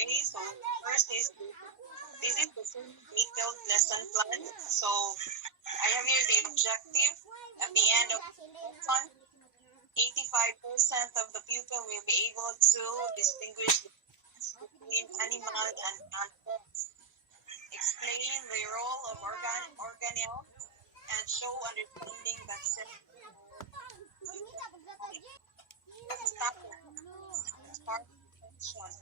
Okay, so first is this is the full detailed lesson plan. So I have here the objective. At the end of lesson, 85% of the pupil will be able to distinguish the difference between animal and plant forms, explain the role of organelles, and show understanding that cells start function.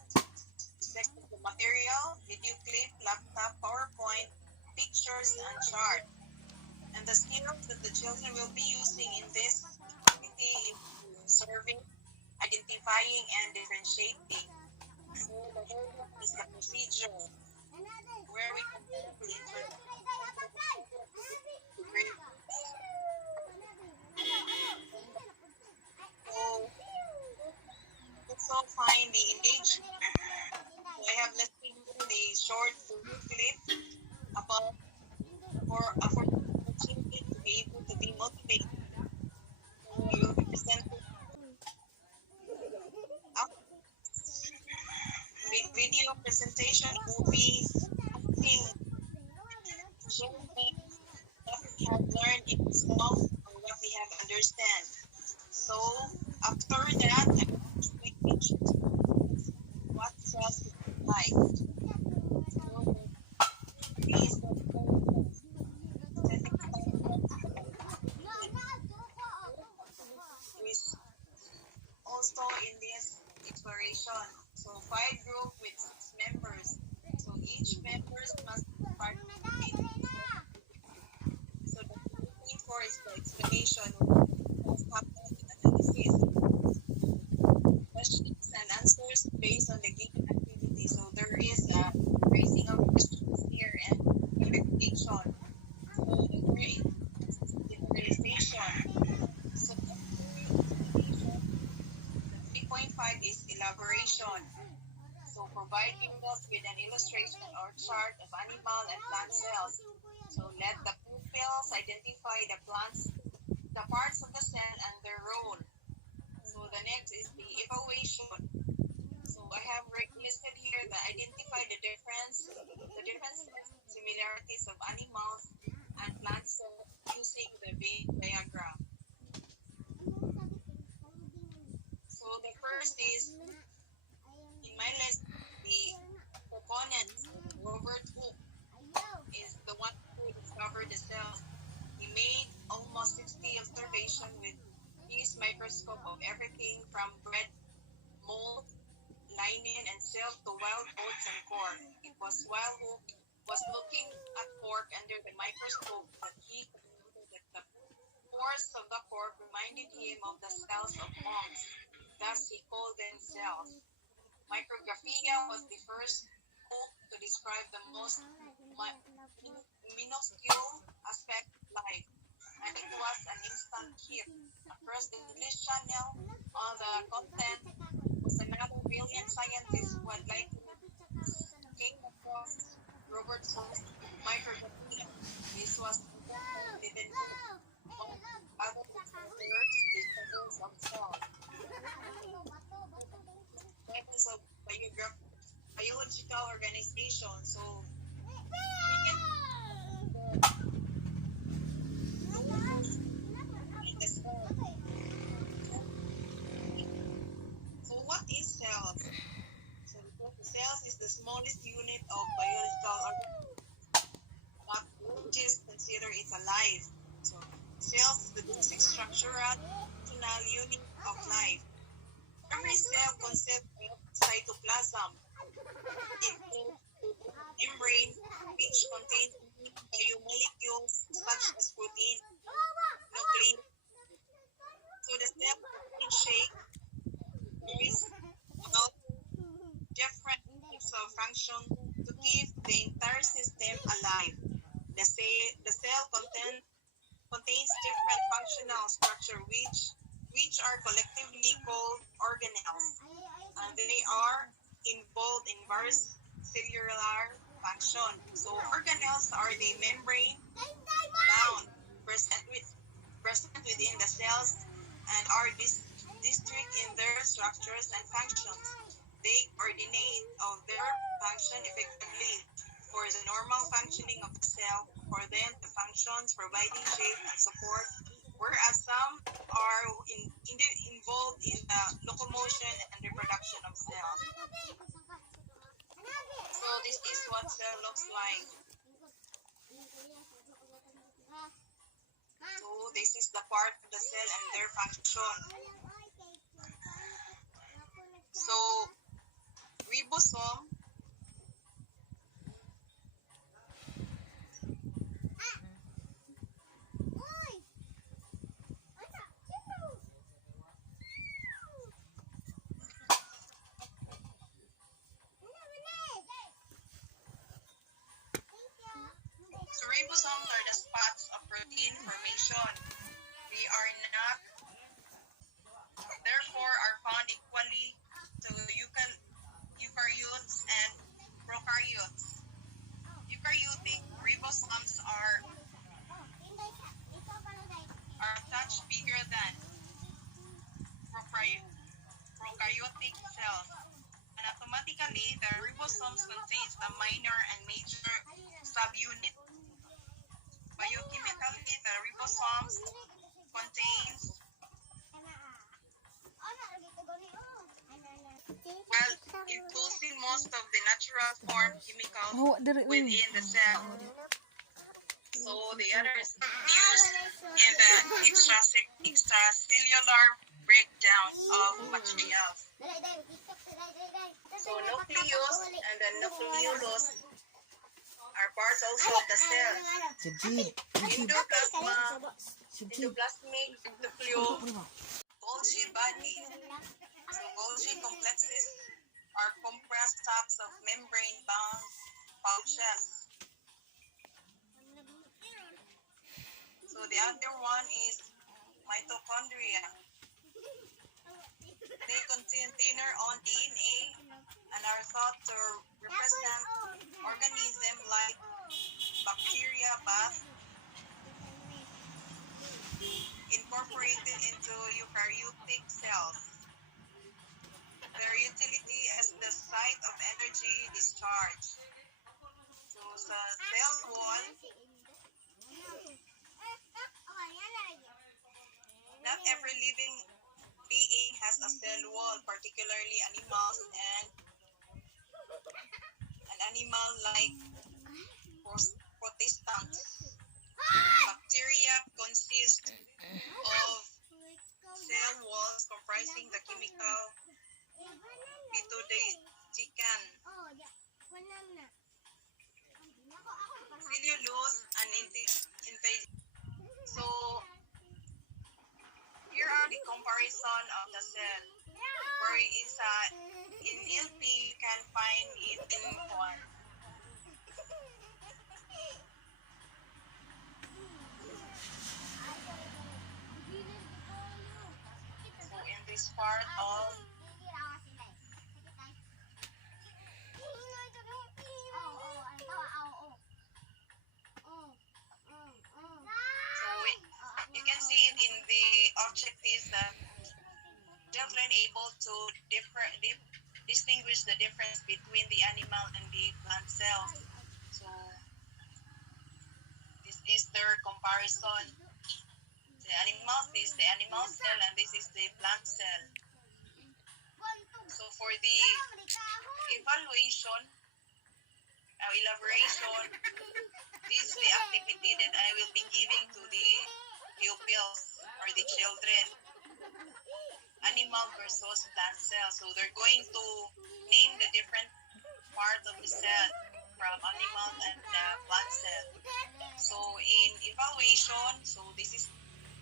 Second, the material, video clip, laptop, PowerPoint, pictures, and chart. And the skills that the children will be using in this activity is observing, identifying, and differentiating. So the whole one is the procedure where we compare the so also find the engagement. So I have listed here the short video clip about for the children to be able to be motivated. So I will be presenting a video presentation movie asking children what we have learned in the song or what we have understand. So after that, I will teach what cells is like. So these is also in this exploration. So 5 group with 6 members. So each members must participate. So the thing for is the explanation of happened analysis, questions and answers based on the given activity. So there is a raising of questions here and verification. So the organization. So the 3.5 is elaboration. So provide pupils with an illustration or chart of animal and plant cells. So let the pupils identify the plants, the parts of the cell and their role. So the next is the evaluation. So I have listed here the identify the differences, similarities of animals and plant cells using the Venn diagram. So the first is in my list the proponent Robert Hooke is the one who discovered the cells. He made almost 60 observations with his microscope of everything from bread, mold, linen, and silk to wild oats and corn. It was while Hooke was looking at pork under the microscope that he concluded that the pores of the pork reminded him of the cells of monks. Thus, he called them cells. Micrographia was the first book to describe the most minuscule aspect of life, and it was an instant hit across the English Channel. On the content was another brilliant scientist who had likely came across Robert Hooke's micrographia. This was written among other discoverers of cells. Levels of biological organization. So we can so what is cells? So the cells is the smallest unit of biological organism. What biologists consider it alive. So cells is the basic structural functional unit of life. Every cell consists of cytoplasm, includes membrane, which contains biomolecules such as protein, nuclei. So the cell is shaped varies about different types of function to keep the entire system alive. The cell contains different functional structure which are collectively called organelles, and they are involved in various cellular function. So organelles are the membrane bound present within the cells and are distinct in their structures and functions. They coordinate of their function effectively for the normal functioning of the cell, for them the functions providing shape and support, whereas some are involved in the locomotion and reproduction of cells. So this is what cell looks like. So this is the part of the cell and their function. So ribosome So ribosomes are the spots of protein formation. They are not, therefore, are found equally to eukaryotes and prokaryotes. Eukaryotic ribosomes are much bigger than prokaryotic cells. Anatomically, the ribosomes contains a minor and major subunit. Biochemically, the ribosomes contains, well, enclosing most of the natural form chemicals within the cell. So the others used in the extracellular breakdown of materials. So nucleus and the nucleolus are parts also of the cell. Endoplasmic nucleo, Golgi body. So Golgi complexes are compressed tops of membrane-bound pouches. So the other one is mitochondria. They contain thinner on DNA and are thought to represent organisms like bacteria, bath, incorporated into eukaryotic cells. Their utility as the site of energy discharge. So the cell wall, not every living being has a cell wall, particularly animals and an animal like protistants. Bacteria consist of cell walls comprising the chemical pitodegican, cellulose, and So here are the comparison of the cell, where in LP you can find it in one. So in this part of you can see it in the objectives that children able to distinguish the difference between the animal and the plant cells. So this is their comparison. The animal is the animal cell and this is the plant cell. So for the elaboration, this is the activity that I will be giving to the pupils or the children. Animal versus plant cell. So they're going to name the different parts of the cell from animal and plant cell. So in evaluation, so this is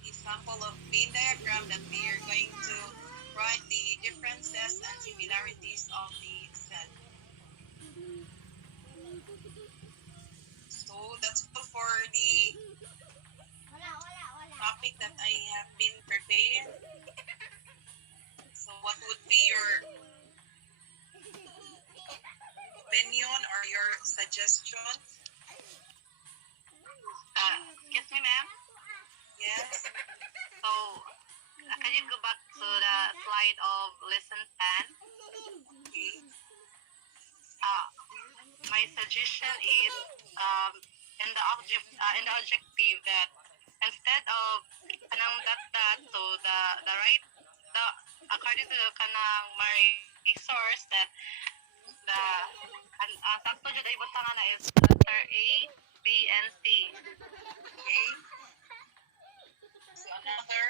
example of Venn diagram that we are going to write the differences and similarities of the cell. So that's all for the topic that I have been prepared. So what would be your opinion or your suggestion? Excuse me, ma'am. Yes. So, can you go back to the slide of lesson 10? Okay. my suggestion is in the objective that instead of kanang that so the right the according to kanang my source that the ang sakto jud ay butang na is letter A, B, and C. Okay. So another.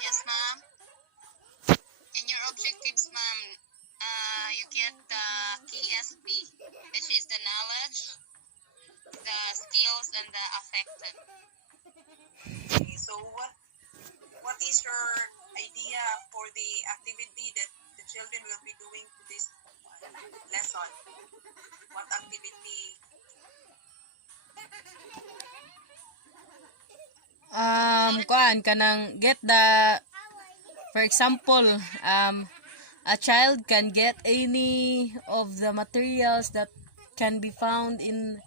Yes, ma'am. In your objectives, ma'am, you get the KSP, which is the knowledge, the skills, and the affected. Okay. So what is your idea for the activity that the children will be doing to this lesson? What activity? Kuan kanang get the, for example, a child can get any of the materials that can be found in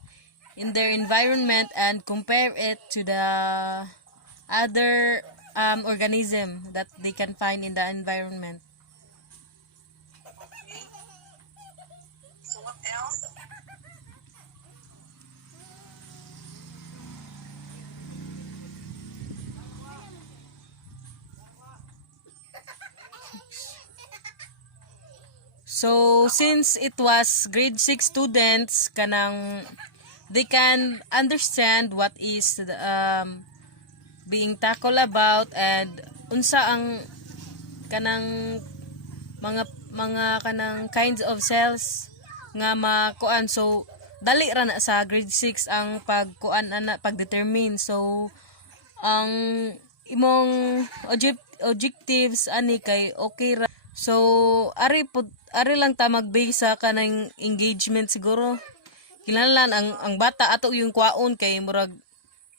their environment and compare it to the other organism that they can find in the environment. Okay. So what else? So since it was grade 6 students, kanang they can understand what is being tackled about and unsa ang kanang mga kanang kinds of cells nga makuan. So dali ra na sa grade 6 ang pagkuan ana pagdetermine. So ang imong objectives ani kay okay ra. So ari lang ta mag-base sa kanang engagement siguro. Kinahanglan ang bata ato yung kwaon kay murag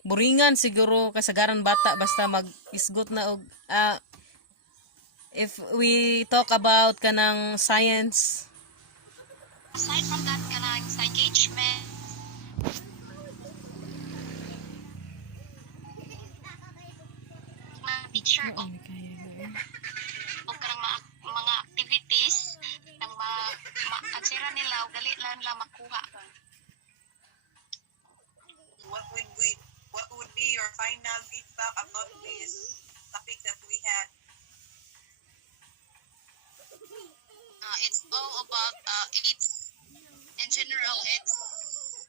buringan siguro kasagaran bata basta mag-isgot na og if we talk about kanang science. Aside from that, kanang sa engagement, teacher o kanang mga activities nang ma-answer nila o gali lang nila makuha. What would be your final feedback about this topic that we had? It's all about it's in general it's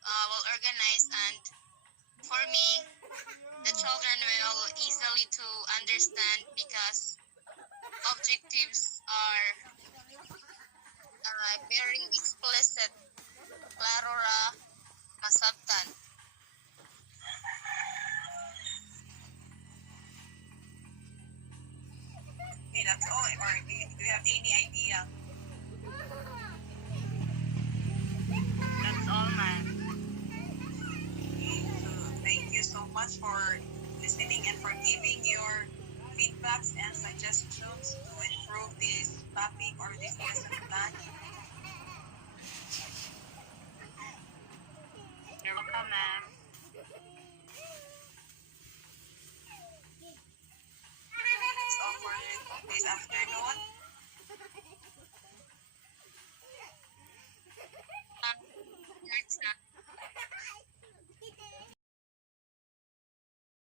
well organized, and for me the children will easily to understand because objectives are very explicit, klaro ra masabtan. Okay, that's all. Or do you have any idea? That's all, ma'am. Okay, so thank you so much for listening and for giving your feedbacks and suggestions to improve this topic or this lesson plan.